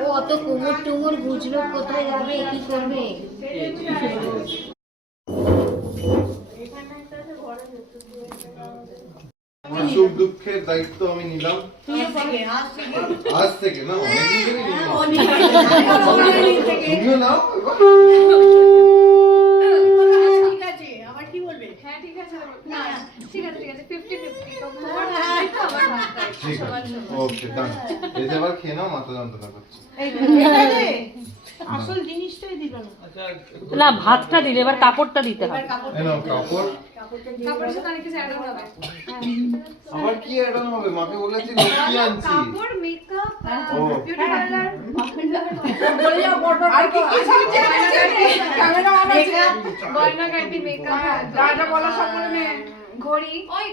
ও অত কোমর টুমর বুঝলো কোথায় যাবে কি করবে। আমার সুখ দুঃখের দায়িত্ব আমি নিলাম আজ থেকে না অনেকদিন থেকে তুমিও নাও। ঠিক আছে আবার কি বলবে? হ্যাঁ ঠিক আছে না ঠিক আছে 50-50 তোমার ঠিক আছে ওকে ডান। এই যে আবার খেয়ে নাও, মাথা যন্ত্রণা করছে। আসল জিনিসটাই দিল না। না ভাতটা দিলে এবার কাপড়টা দিতে হবে। এই নাও কাপড়। কাপড়ের সাথে অনেক কিছু অ্যাড হবে। আবার কি অ্যাড হবে? মাকে বলেছি কি আনছি। কাপড় মেকআপ ও বিউটি পার্লার বলে যাও বড় আর কি কি সব ক্যামেরা অন আছে গয়না গাটি মেকআপ যা যা বলা সব বলে নে ঘড়ি ওই